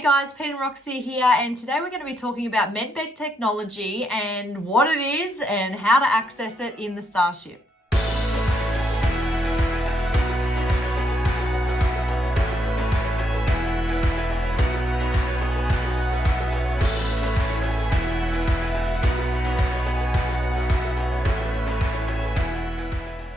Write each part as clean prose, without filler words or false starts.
Hey guys, Pete and Roxy here, and today we're going to be talking about Medbed technology and what it is and how to access it in the Starship.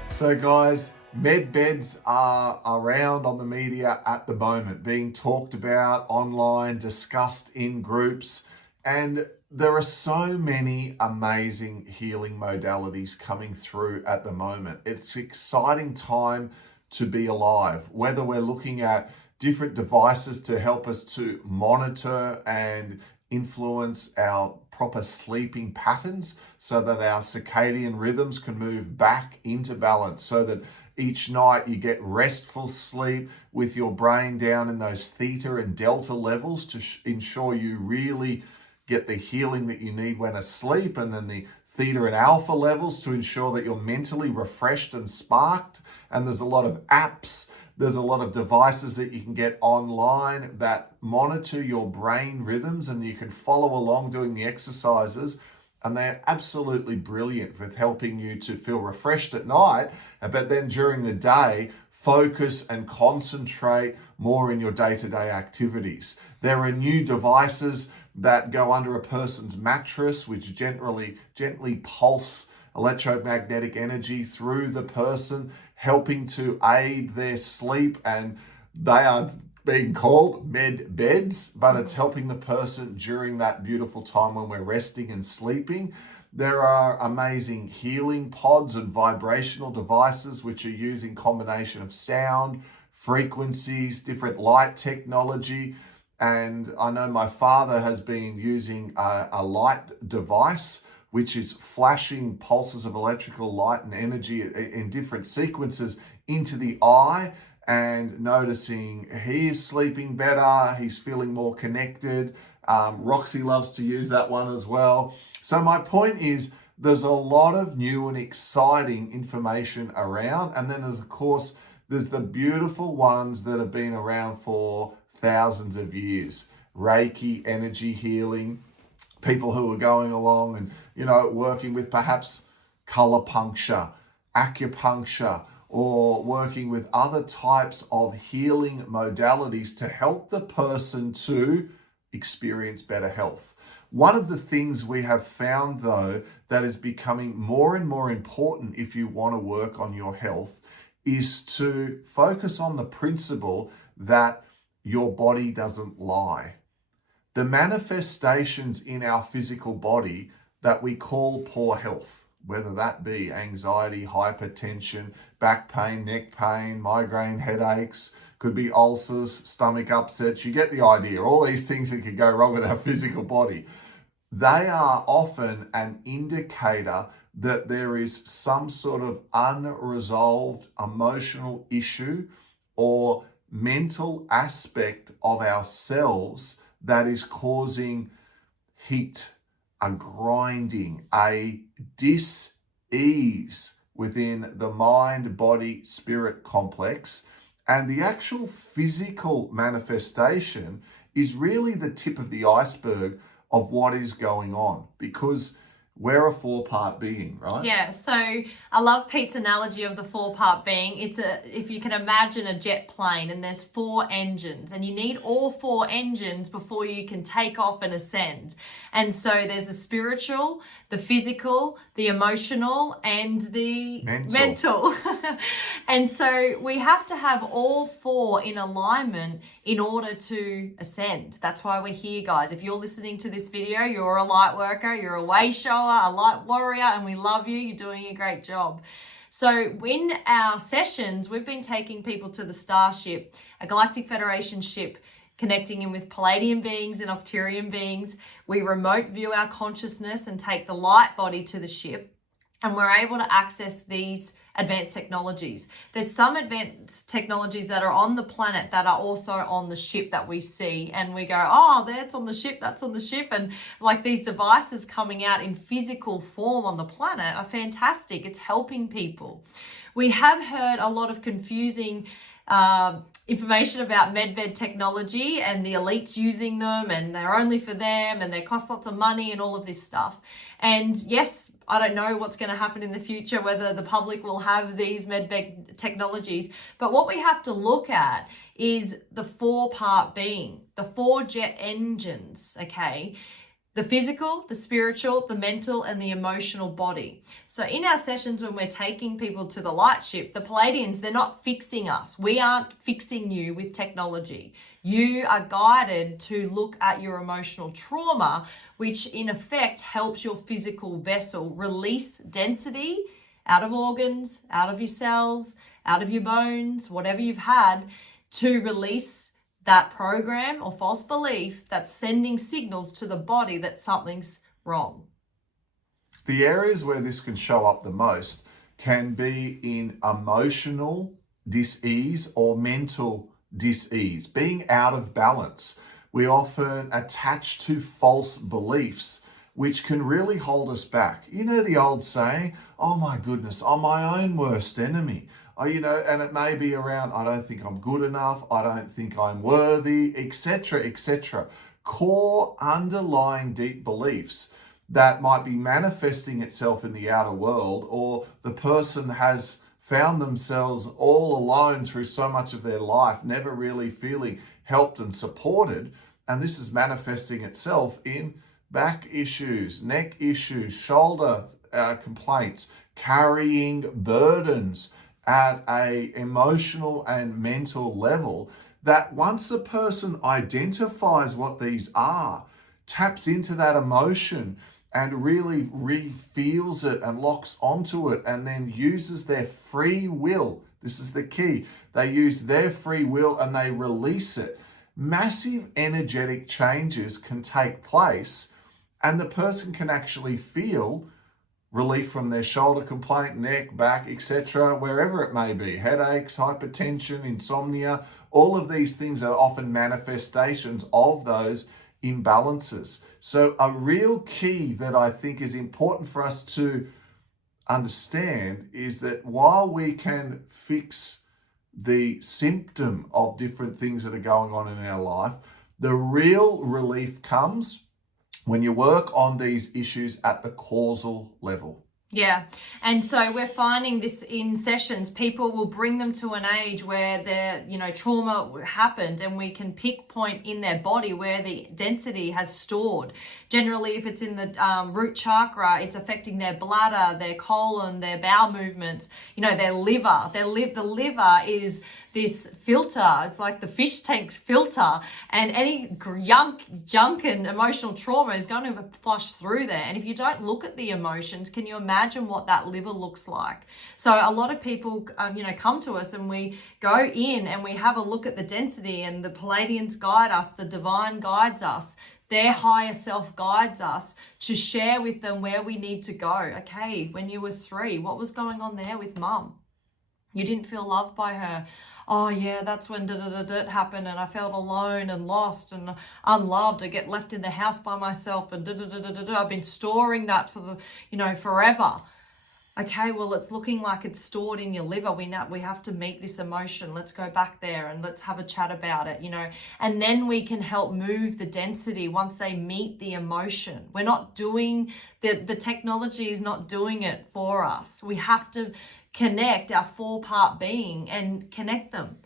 So guys, med beds are around on the media at the moment, being talked about online, discussed in groups, and there are so many amazing healing modalities coming through at the moment. It's an exciting time to be alive, whether we're looking at different devices to help us to monitor and influence our proper sleeping patterns so that our circadian rhythms can move back into balance, so that each night you get restful sleep with your brain down in those theta and delta levels to ensure you really get the healing that you need when asleep, and then the theta and alpha levels to ensure that you're mentally refreshed and sparked. And there's a lot of apps, there's a lot of devices that you can get online that monitor your brain rhythms, and you can follow along doing the exercises. And they're absolutely brilliant with helping you to feel refreshed at night, but then during the day, focus and concentrate more in your day-to-day activities. There are new devices that go under a person's mattress, which gently pulse electromagnetic energy through the person, helping to aid their sleep, and they are being called med beds, but it's helping the person during that beautiful time when we're resting and sleeping. There are amazing healing pods and vibrational devices which are using combination of sound, frequencies, different light technology. And I know my father has been using a light device which is flashing pulses of electrical light and energy in different sequences into the eye, and noticing he is sleeping better, he's feeling more connected. Roxy loves to use that one as well. So my point is, there's a lot of new and exciting information around, and then there's the beautiful ones that have been around for thousands of years. Reiki, energy healing, people who are going along and working with perhaps color puncture, acupuncture, or working with other types of healing modalities to help the person to experience better health. One of the things we have found, though, that is becoming more and more important if you want to work on your health is to focus on the principle that your body doesn't lie. The manifestations in our physical body that we call poor health, whether that be anxiety, hypertension, back pain, neck pain, migraine, headaches, could be ulcers, stomach upsets, you get the idea. All these things that could go wrong with our physical body. They are often an indicator that there is some sort of unresolved emotional issue or mental aspect of ourselves that is causing heat, a grinding, a dis-ease within the mind, body, spirit complex. And the actual physical manifestation is really the tip of the iceberg of what is going on, because we're a four-part being, right? Yeah, so I love Pete's analogy of the four-part being. If you can imagine a jet plane, and there's four engines, and you need all four engines before you can take off and ascend. And so there's the spiritual, the physical, the emotional, and the mental. And so we have to have all four in alignment in order to ascend. That's why we're here, guys. If you're listening to this video, you're a light worker, you're a way shower, a light warrior, and we love you. You're doing a great job. So in our sessions, we've been taking people to the Starship, a Galactic Federation ship, connecting in with Pleiadian beings and Arcturian beings. We remote view our consciousness and take the light body to the ship, and we're able to access these advanced technologies. There's some advanced technologies that are on the planet that are also on the ship that we see, and we go, oh, that's on the ship, that's on the ship. And like these devices coming out in physical form on the planet are fantastic. It's helping people. We have heard a lot of confusing information about Medbed technology and the elites using them, and they're only for them, and they cost lots of money and all of this stuff. And yes, I don't know what's going to happen in the future, whether the public will have these Medbed technologies. But what we have to look at is the 4-part being, the 4 jet engines, okay? The physical, the spiritual, the mental, and the emotional body. So in our sessions, when we're taking people to the light ship, the Pleiadians, they're not fixing us. We aren't fixing you with technology. You are guided to look at your emotional trauma, which in effect helps your physical vessel release density out of organs, out of your cells, out of your bones, whatever you've had, to release that program or false belief that's sending signals to the body that something's wrong. The areas where this can show up the most can be in emotional dis-ease or mental dis-ease, being out of balance. We often attach to false beliefs, which can really hold us back. You know the old saying, oh my goodness, I'm my own worst enemy. Oh, and it may be around, I don't think I'm good enough, I don't think I'm worthy, etc., etc. Core underlying deep beliefs that might be manifesting itself in the outer world, or the person has found themselves all alone through so much of their life, never really feeling helped and supported. And this is manifesting itself in back issues, neck issues, shoulder complaints, carrying burdens at a emotional and mental level, that once a person identifies what these are, taps into that emotion and really re-feels it and locks onto it, and then uses their free will. This is the key. They use their free will and they release it. Massive energetic changes can take place, and the person can actually feel relief from their shoulder complaint, neck, back, etc., wherever it may be. Headaches, hypertension, insomnia, all of these things are often manifestations of those imbalances. So a real key that I think is important for us to understand is that while we can fix the symptom of different things that are going on in our life, the real relief comes when you work on these issues at the causal level. Yeah. And so we're finding this in sessions. People will bring them to an age where their, trauma happened, and we can pinpoint in their body where the density has stored. Generally, if it's in the root chakra, it's affecting their bladder, their colon, their bowel movements, their liver. The liver is this filter. It's like the fish tank's filter, and any junk and emotional trauma is going to flush through there. And if you don't look at the emotions, can you imagine what that liver looks like? So a lot of people, come to us, and we go in and we have a look at the density, and the Pleiadians guide us, the divine guides us. Their higher self guides us to share with them where we need to go. Okay, when you were 3, what was going on there with mum? You didn't feel loved by her. Oh yeah, that's when happened, and I felt alone and lost and unloved. I get left in the house by myself, and I've been storing that for forever. Okay, well, it's looking like it's stored in your liver. We have to meet this emotion. Let's go back there and let's have a chat about it, and then we can help move the density once they meet the emotion. We're not doing the technology is not doing it for us. We have to connect our 4-part being and connect them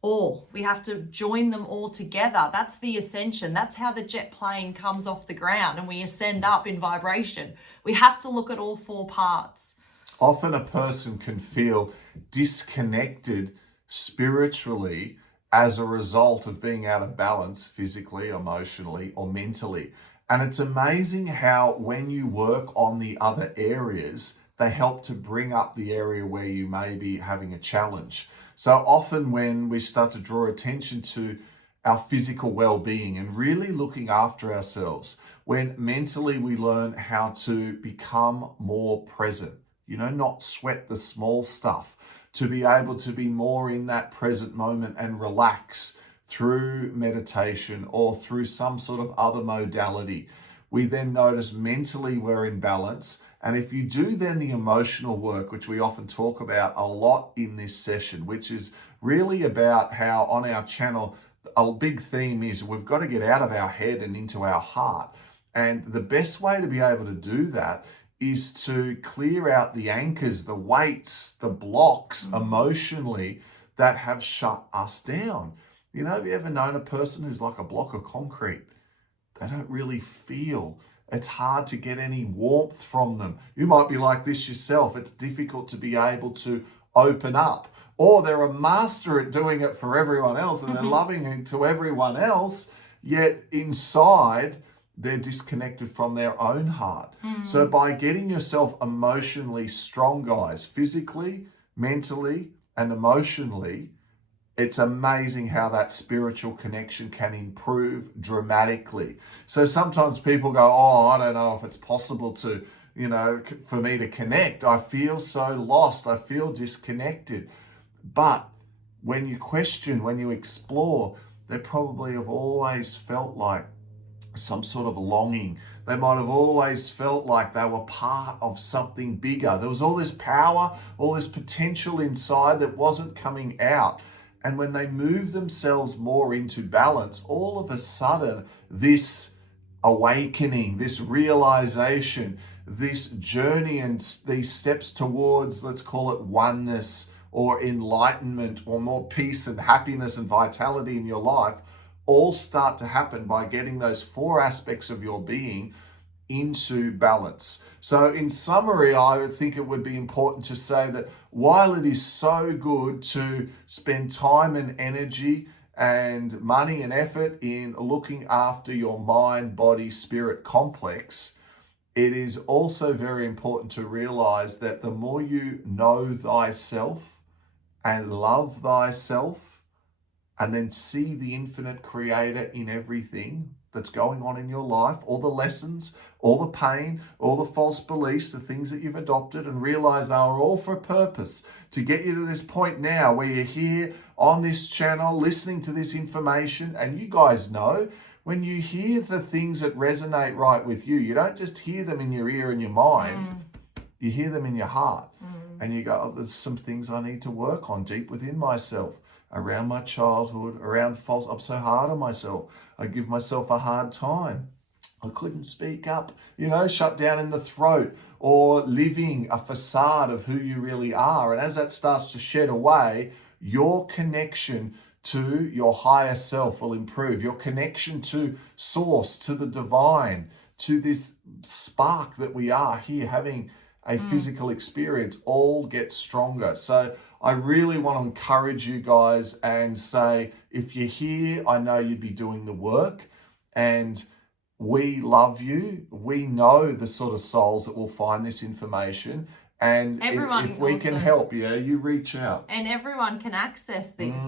all. We have to join them all together. That's the ascension. That's how the jet plane comes off the ground and we ascend up in vibration. We have to look at all 4 parts. Often a person can feel disconnected spiritually as a result of being out of balance physically, emotionally, or mentally. And it's amazing how when you work on the other areas, they help to bring up the area where you may be having a challenge. So often when we start to draw attention to our physical well-being and really looking after ourselves, when mentally we learn how to become more present, not sweat the small stuff, to be able to be more in that present moment and relax through meditation or through some sort of other modality, we then notice mentally we're in balance. And if you do then the emotional work, which we often talk about a lot in this session, which is really about how on our channel, a big theme is we've got to get out of our head and into our heart. And the best way to be able to do that is to clear out the anchors, the weights, the blocks emotionally that have shut us down. You know, have you ever known a person who's like a block of concrete? They don't really feel. It's hard to get any warmth from them. You might be like this yourself. It's difficult to be able to open up. Or they're a master at doing it for everyone else and they're loving it to everyone else, yet inside they're disconnected from their own heart. So by getting yourself emotionally strong, guys, physically, mentally, and emotionally, it's amazing how that spiritual connection can improve dramatically. So sometimes people go, oh, I don't know if it's possible to, you know, for me to connect. I feel so lost. I feel disconnected. But when you question, when you explore, they probably have always felt like some sort of longing. They might have always felt like they were part of something bigger. There was all this power, all this potential inside that wasn't coming out. And when they move themselves more into balance, all of a sudden, this awakening, this realization, this journey and these steps towards, let's call it oneness or enlightenment or more peace and happiness and vitality in your life, all start to happen by getting those four aspects of your being into balance. So in summary, I would think it would be important to say that while it is so good to spend time and energy and money and effort in looking after your mind, body, spirit complex, it is also very important to realize that the more you know thyself and love thyself, and then see the infinite creator in everything that's going on in your life, all the lessons, all the pain, all the false beliefs, the things that you've adopted, and realize they are all for a purpose to get you to this point now where you're here on this channel listening to this information. And you guys know, when you hear the things that resonate right with you, you don't just hear them in your ear and your mind, you hear them in your heart. And you go, oh, there's some things I need to work on deep within myself. Around my childhood, around false, I'm so hard on myself. I give myself a hard time. I couldn't speak up, you know, shut down in the throat, or living a facade of who you really are. And as that starts to shed away, your connection to your higher self will improve. Your connection to source, to the divine, to this spark that we are here having a physical experience, all gets stronger. So I really want to encourage you guys and say, if you're here, I know you'd be doing the work, and we love you. We know the sort of souls that will find this information. And if we can help you, you reach out. And everyone can access this.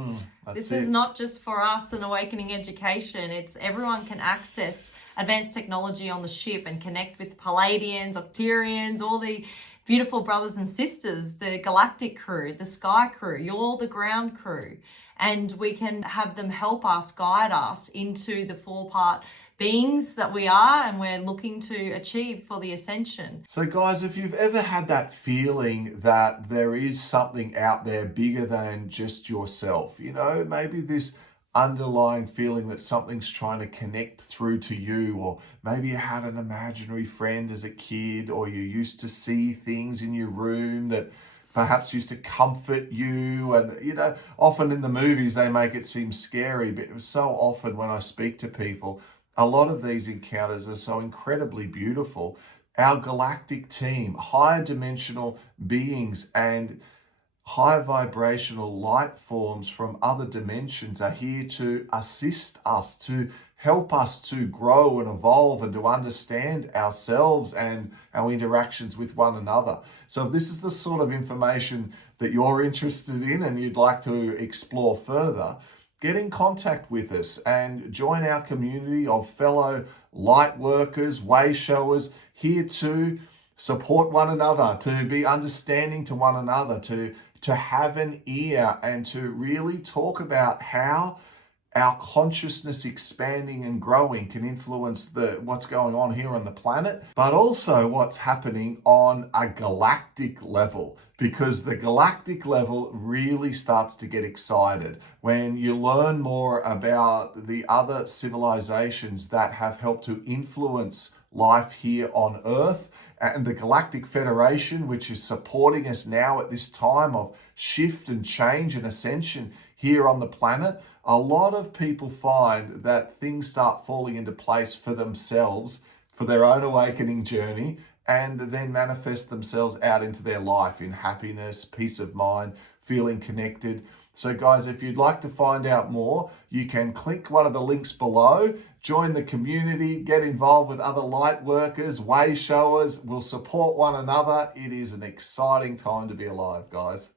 This is not just for us in Awakening Education. It's everyone can access advanced technology on the ship and connect with Pleiadians, Arcturians, all the beautiful brothers and sisters, the galactic crew, the sky crew, you're all the ground crew. And we can have them help us, guide us into the four-part beings that we are and we're looking to achieve for the ascension. So guys, if you've ever had that feeling that there is something out there bigger than just yourself, you know, maybe this underlying feeling that something's trying to connect through to you, or maybe you had an imaginary friend as a kid, or you used to see things in your room that perhaps used to comfort you. And, you know, often in the movies they make it seem scary, but so often when I speak to people, a lot of these encounters are so incredibly beautiful. Our galactic team, higher dimensional beings and high vibrational light forms from other dimensions are here to assist us, to help us to grow and evolve and to understand ourselves and our interactions with one another. So if this is the sort of information that you're interested in and you'd like to explore further, get in contact with us and join our community of fellow light workers, way showers, here to support one another, to be understanding to one another, to have an ear and to really talk about how our consciousness expanding and growing can influence what's going on here on the planet, but also what's happening on a galactic level, because the galactic level really starts to get excited when you learn more about the other civilizations that have helped to influence life here on Earth, and the Galactic Federation, which is supporting us now at this time of shift and change and ascension here on the planet. A lot of people find that things start falling into place for themselves, for their own awakening journey, and then manifest themselves out into their life in happiness, peace of mind, feeling connected. So guys, if you'd like to find out more, you can click one of the links below, join the community, get involved with other light workers, way showers. We'll support one another. It is an exciting time to be alive, guys.